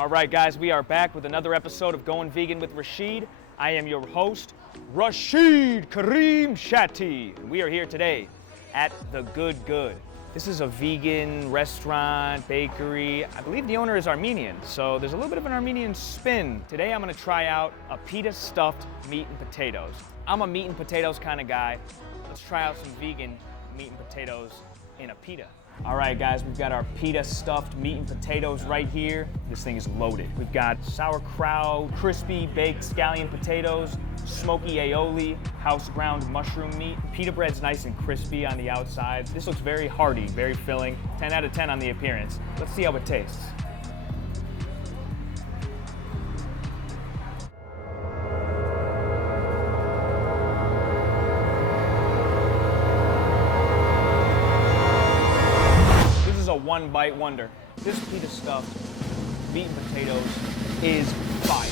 All right, guys, we are back with another episode of Going Vegan with Rachid. I am your host, Rachid Kareem Shatti. We are here today at The Good Good. This is a vegan restaurant, bakery. I believe the owner is Armenian, so there's a little bit of an Armenian spin. Today I'm gonna try out a pita stuffed meat and potatoes. I'm a meat and potatoes kind of guy. Let's try out some vegan meat and potatoes in a pita. All right, guys, we've got our pita stuffed meat and potatoes right here. This thing is loaded. We've got sauerkraut, crispy baked scallion potatoes, smoky aioli, house ground mushroom meat. Pita bread's nice and crispy on the outside. This looks very hearty, very filling. 10 out of 10 on the appearance. Let's see how it tastes. A one bite wonder. This pita stuffed meat and potatoes is fire.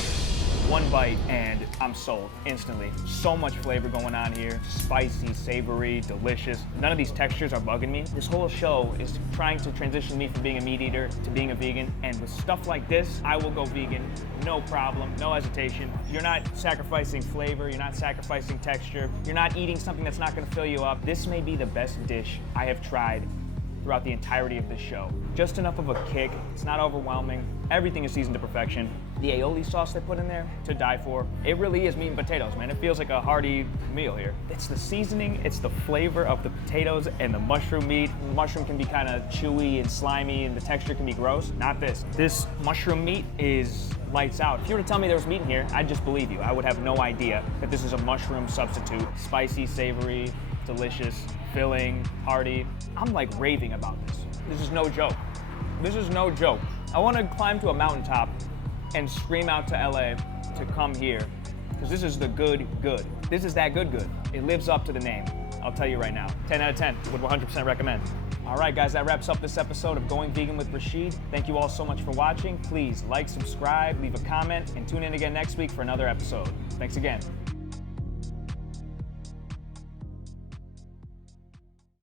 One bite and I'm sold instantly. So much flavor going on here. Spicy, savory, delicious. None of these textures are bugging me. This whole show is trying to transition me from being a meat eater to being a vegan. And with stuff like this, I will go vegan. No problem, no hesitation. You're not sacrificing flavor, you're not sacrificing texture. You're not eating something that's not gonna fill you up. This may be the best dish I have tried throughout the entirety of this show. Just enough of a kick, it's not overwhelming. Everything is seasoned to perfection. The aioli sauce they put in there, to die for. It really is meat and potatoes, man. It feels like a hearty meal here. It's the seasoning, it's the flavor of the potatoes and the mushroom meat. The mushroom can be kind of chewy and slimy and the texture can be gross. Not this. This mushroom meat is lights out. If you were to tell me there was meat in here, I'd just believe you. I would have no idea that this is a mushroom substitute. Spicy, savory, delicious, filling, hearty. I'm like raving about this. This is no joke. This is no joke. I want to climb to a mountaintop and scream out to LA to come here because this is the good good. This is that good good. It lives up to the name. I'll tell you right now. 10 out of 10. Would 100% recommend. All right, guys, that wraps up this episode of Going Vegan with Rachid. Thank you all so much for watching. Please like, subscribe, leave a comment, and tune in again next week for another episode. Thanks again.